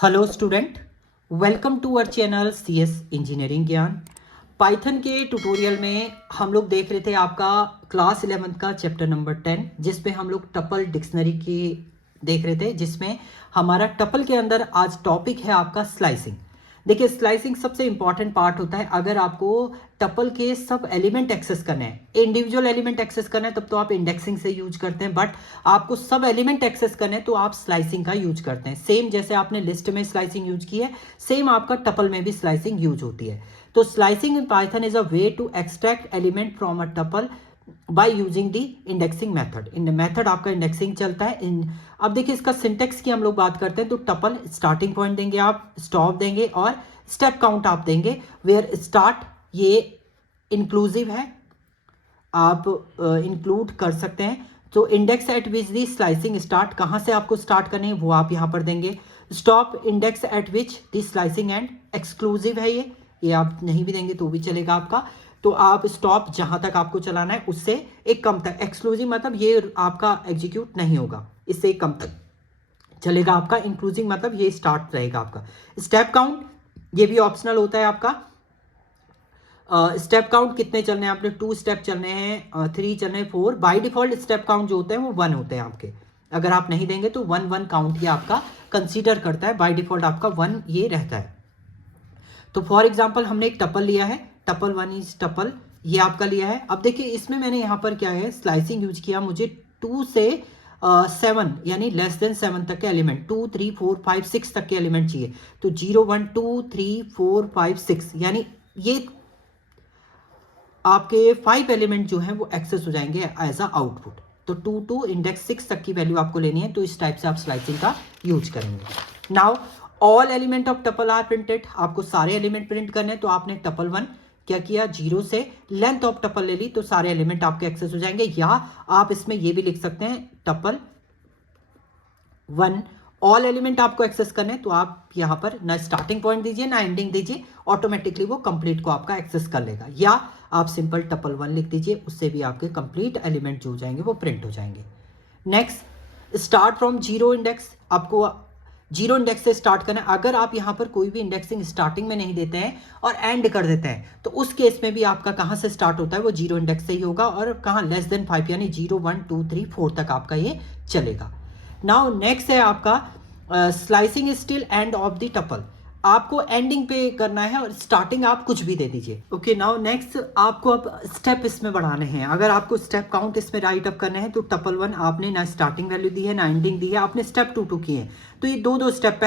Hello student, welcome to our channel CS engineering Gyan. Python के tutorial में हम लोग देख रहे थे आपका क्लास 11 का चैप्टर नंबर 10, जिसमें हम लोग टपल डिक्शनरी की देख रहे थे, जिसमें हमारा टपल के अंदर आज टॉपिक है आपका स्लाइसिंग। देखिए, स्लाइसिंग सबसे इंपॉर्टेंट पार्ट होता है। अगर आपको टपल के सब एलिमेंट एक्सेस करने हैं, इंडिविजुअल एलिमेंट एक्सेस करना है, तब तो आप इंडेक्सिंग से यूज करते हैं, बट आपको सब एलिमेंट एक्सेस करने हैं तो आप स्लाइसिंग का यूज करते हैं। सेम जैसे आपने लिस्ट में स्लाइसिंग यूज की है, सेम आपका टपल में भी स्लाइसिंग यूज होती है। तो slicing in Python is a way to extract element from a tuple by using the indexing method. In method आपका इंडेक्सिंग चलता है। अब देखिए, इसका सिंटेक्स की हम लोग बात करते हैं तो टपल स्टार्टिंग पॉइंट देंगे, आप स्टॉप देंगे और स्टेप काउंट आप देंगे। वेयर स्टार्ट ये इंक्लूसिव है, आप इंक्लूड कर सकते हैं। तो इंडेक्स एट विच दी स्लाइसिंग स्टार्ट, कहाँ से आपको स्टार्ट करनी है वो आप यहाँ पर देंगे। Stop index eight which the slicing and exclusive है ये आप नहीं भी देंगे तो भी चलेगा आपका। तो आप स्टॉप जहाँ तक आपको चलाना है उससे एक कम तक, एक्सक्लूसिव मतलब ये आपका एग्जीक्यूट नहीं होगा, इससे एक कम तक चलेगा आपका। इंक्लूसिव मतलब ये स्टार्ट रहेगा आपका। स्टेप काउंट ये भी ऑप्शनल होता है आपका। स्टेप काउंट कितने चलने हैं आपने, 2 स्टेप चलने हैं, 3 चलने हैं, 4। बाय डिफॉल्ट स्टेप काउंट जो होते हैं वो 1 होते हैं आपके। अगर आप नहीं देंगे तो 1 काउंट ये आपका कंसीडर करता है। बाय डिफॉल्ट आपका 1 ये रहता है। तो फॉर एग्जाम्पल हमने एक टपल लिया है, टपल 1 इज टपल, ये आपका लिया है। अब देखिए, इसमें मैंने यहाँ पर क्या है, स्लाइसिंग यूज किया। मुझे 2 से 7 यानी लेस देन 7 तक के एलिमेंट, 2 3 4 5 6 तक के एलिमेंट चाहिए। तो 0 1 2 3 4 5 6 यानी ये आपके 5 एलिमेंट जो हैं वो एक्सेस हो जाएंगे एज अ आउटपुट। तो 2 टू इंडेक्स 6 तक की वैल्यू आपको लेनी है, तो इस टाइप से आप स्लाइसिंग का यूज करेंगे। Now all element of tuple are printed, आपको सारे एलिमेंट प्रिंट करने हैं। तो आपने टपल 1 क्या किया, 0 से लेंथ ऑफ टपल ले ली, तो सारे एलिमेंट आपके एक्सेस हो जाएंगे। या आप इसमें ये भी लिख सकते हैं, टपल 1 ऑल एलिमेंट आपको एक्सेस करने, तो आप यहां पर ना स्टार्टिंग पॉइंट दीजिए ना एंडिंग दीजिए, ऑटोमेटिकली वो कंप्लीट को आपका एक्सेस कर लेगा। या आप सिंपल टपल 1 लिख दीजिए, उससे भी आपके कंप्लीट एलिमेंट जो हो जाएंगे वो प्रिंट हो जाएंगे। Next, start from zero index, आपको जीरो इंडेक्स से स्टार्ट करना है। अगर आप यहां पर कोई भी इंडेक्सिंग स्टार्टिंग में नहीं देते हैं और एंड कर देते हैं, तो उस केस में भी आपका कहां से स्टार्ट होता है, वो जीरो इंडेक्स से ही होगा। और कहां, लेस देन 5 यानी 0 1 2 3 4 तक आपका ये चलेगा। नाउ नेक्स्ट है आपका slicing still end of the tuple, आपको एंडिंग पे करना है और स्टार्टिंग आप कुछ भी दे दीजिए। ओके, नाउ नेक्स्ट आपको अब स्टेप इसमें बढ़ाने हैं। अगर आपको स्टेप काउंट इसमें राइट अप करना है, तो टपल 1 आपने ना स्टार्टिंग वैल्यू दी है ना एंडिंग दी है, आपने स्टेप 2 किए हैं। तो ये दो स्टेप,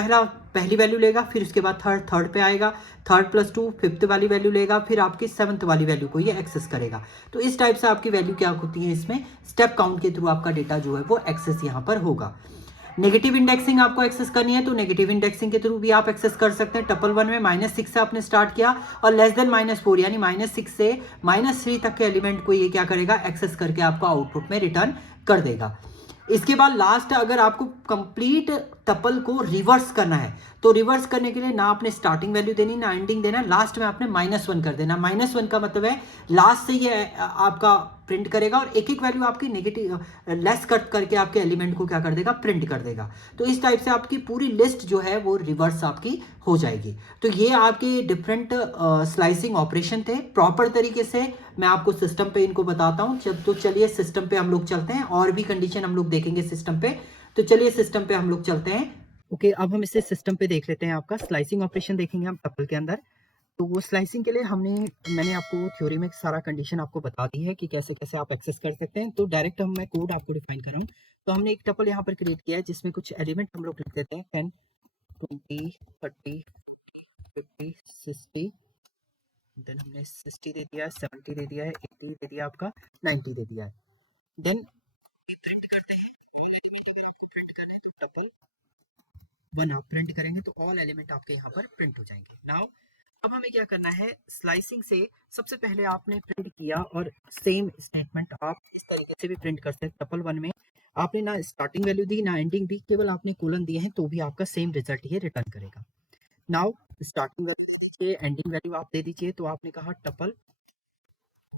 पहली वैल्यू लेगा, फिर उसके बाद थर्ड पे आएगा, 3 + 2 5th वाली वैल्यू लेगा, फिर आपकी 7th वाली वैल्यू को ये एक्सेस करेगा। तो इस टाइप से आपकी वैल्यू क्या होती है, इसमें स्टेप काउंट के थ्रू आपका डेटा जो है वो एक्सेस यहाँ पर होगा। नेगेटिव इंडेक्सिंग आपको एक्सेस करनी है, तो नेगेटिव इंडेक्सिंग के थ्रू भी आप एक्सेस कर सकते हैं। टपल 1 में -6 से आपने स्टार्ट किया और लेस देन -4 यानी -6 से -3 तक के एलिमेंट को ये क्या करेगा, एक्सेस करके आपको आउटपुट में रिटर्न कर देगा। इसके बाद लास्ट, अगर आपको कंप्लीट टपल को रिवर्स करना है, तो रिवर्स करने के लिए ना आपने स्टार्टिंग वैल्यू देनी ना एंडिंग देना, लास्ट में आपने -1 कर देना। -1 का मतलब है लास्ट से ये आपका प्रिंट करेगा और एक एक वैल्यू आपकी नेगेटिव लेस कट करके आपके एलिमेंट को क्या कर देगा, प्रिंट कर देगा। तो इस टाइप से आपकी पूरी लिस्ट जो है वो रिवर्स आपकी हो जाएगी। तो ये आपके डिफरेंट स्लाइसिंग ऑपरेशन थे। प्रॉपर तरीके से मैं आपको सिस्टम पे इनको बताता हूँ। जब तो चलिए सिस्टम पे हम लोग चलते हैं, और भी कंडीशन हम लोग देखेंगे सिस्टम पे। तो चलिए सिस्टम पे हम लोग चलते हैं। ओके, अब हम इसे सिस्टम पे देख लेते हैं। आपका स्लाइसिंग ऑपरेशन देखेंगे हम टपल के अंदर। तो वो स्लाइसिंग के लिए मैंने आपको थ्योरी में सारा कंडीशन आपको बता दी है कि कैसे कैसे आप एक्सेस कर सकते हैं। तो डायरेक्ट मैं कोड आपको डिफाइन कर रहा हूँ। तो हमने एक टपल यहाँ पर क्रिएट किया है, जिसमें कुछ एलिमेंट हम लोग लिख देते हैं, 10 20 30 50 60। देन हमने 60 दे दिया है, 70 दे दिया है, 80 दे दिया, आपका 90 दे दिया है। देन प्रिंट करते हैं, प्रिंट करने तो टपल 1 आप प्रिंट करेंगे तो ऑल एलिमेंट आपके यहाँ पर प्रिंट हो जाएंगे। नाउ अब हमें क्या करना है, स्लाइसिंग से सबसे पहले आपने प्रिंट किया और सेम स्टेटमेंट आप इस तरीके से भी प्रिंट कर सकते हैं। टपल 1 में आपने ना स्टार्टिंग वैल्यू दी ना एंडिंग दी, केवल आपने कोलन दिए हैं, तो भी आपका सेम रिजल्ट ये रिटर्न करेगा। नाउ स्टार्टिंग से एंडिंग वैल्यू आप दे दीजिए। तो आपने कहा टपल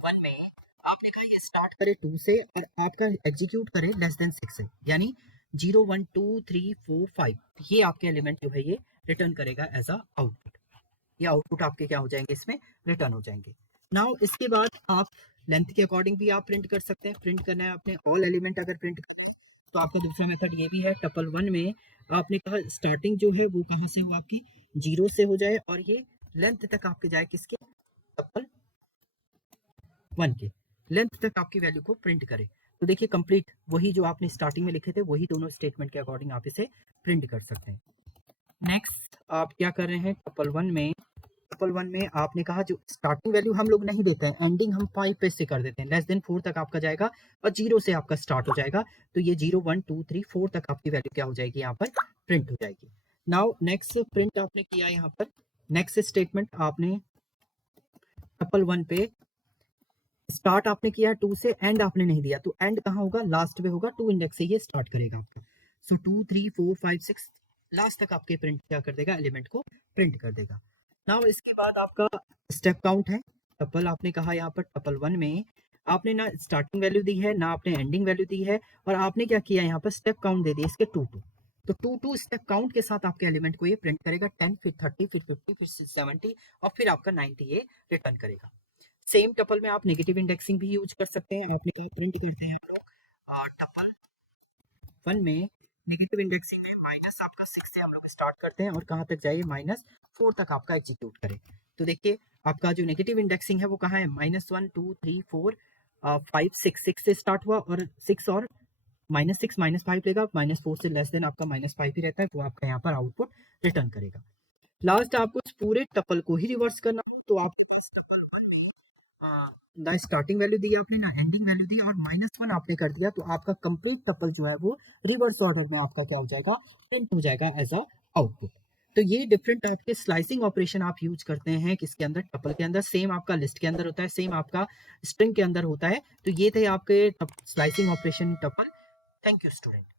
1 में आपने कहा ये स्टार्ट करे 2 से और आपका एग्जीक्यूट करे लेस देन 6 से, यानी 0 1 2 3 4 5 ये आपके एलिमेंट जो है ये रिटर्न करेगा एज अ आउटपुट। ये आउटपुट आपके क्या हो जाएंगे, इसमें रिटर्न हो जाएंगे। नाउ इसके बाद आप लेंथ के अकॉर्डिंग भी आप प्रिंट कर सकते हैं। प्रिंट करना है आपने ऑल एलिमेंट अगर प्रिंट, तो आपका दूसरा मेथड ये भी है। टपल 1 में आपने कहा स्टार्टिंग जो है वो कहाँ से हो, आपकी 0 से हो जाए और ये लेंथ तक आपके जाए किसके, टपल 1 के लेंथ तक आपकी वैल्यू को प्रिंट करे। तो देखिए कंप्लीट वही जो आपने स्टार्टिंग में लिखे थे वही दोनों स्टेटमेंट के अकॉर्डिंग आप इसे प्रिंट कर सकते हैं। नेक्स्ट आप क्या कर रहे हैं, टपल वन में आपने कहा जो स्टार्टिंग वैल्यू हम लोग नहीं देते हैं, एंडिंग हम 5 पे से कर देते हैं, लेस देन 4 तक आपका जाएगा और 0 से आपका स्टार्ट हो जाएगा। तो ये 0 1 2 3 4 तक आपकी वैल्यू क्या हो जाएगी, यहाँ पर प्रिंट हो जाएगी। नाउ नेक्स्ट प्रिंट आपने किया यहाँ पर, नेक्स्ट स्टेटमेंट आपने टपल 1 पे स्टार्ट आपने किया है 2 से, एंड आपने नहीं दिया, तो एंड कहाँ होगा, लास्ट पे होगा, 2 इंडेक्स से ये स्टार्ट करेगा आपका। सो 2 3 4 5 6 लास्ट तक आपके प्रिंट क्या कर देगा, एलिमेंट को प्रिंट कर देगा। नाउ इसके बाद आपका स्टेप काउंट है। टपल आपने कहा यहाँ पर टपल 1 में आपने ना स्टार्टिंग वैल्यू दी है ना आपने एंडिंग वैल्यू दी है, और आपने क्या किया यहाँ पर स्टेप काउंट दे दिया इसके 2 2। तो 2 2 स्टेप काउंट के साथ आपके एलिमेंट को ये प्रिंट करेगा, 10 फिर 30 फिर 50 फिर 70 और फिर आपका 90 ये रिटर्न करेगा। सेम टपल में आप नेगेटिव इंडेक्सिंग भी यूज कर सकते हैं। आपने कहा प्रिंट करते हैं हम लोग टपल 1 में नेगेटिव इंडेक्सिंग में माइनस आपका 6 से हम लोग स्टार्ट करते हैं और कहाँ तक जाइए, -4 तक आपका एग्जीक्यूट करे। तो देखिए आपका जो नेगेटिव इंडेक्सिंग है वो कहाँ है, -1 2 3 4 5 6 से स्टार्ट हुआ और 6 और -6 -5 लेगा, -4 से लेस देन आपका -5 ही रहता है, वो आपका यहाँ पर आउटपुट रिटर्न करेगा। लास्ट आपको इस पूरे टपल को ही रिवर्स करना हो तो आप ना स्टार्टिंग वैल्यू दी आपने ना एंडिंग वैल्यू दी और -1 आपने कर दिया, तो आपका कंप्लीट टपल जो है वो रिवर्स ऑर्डर में आपका क्या हो जाएगा, प्रिंट हो जाएगा एज अ आउटपुट। तो ये डिफरेंट आपके स्लाइसिंग ऑपरेशन आप यूज करते हैं किसके अंदर, टपल के अंदर। सेम आपका लिस्ट के अंदर होता है, सेम आपका स्ट्रिंग के अंदर होता है। तो ये थे आपके slicing operation tuple. Thank you student.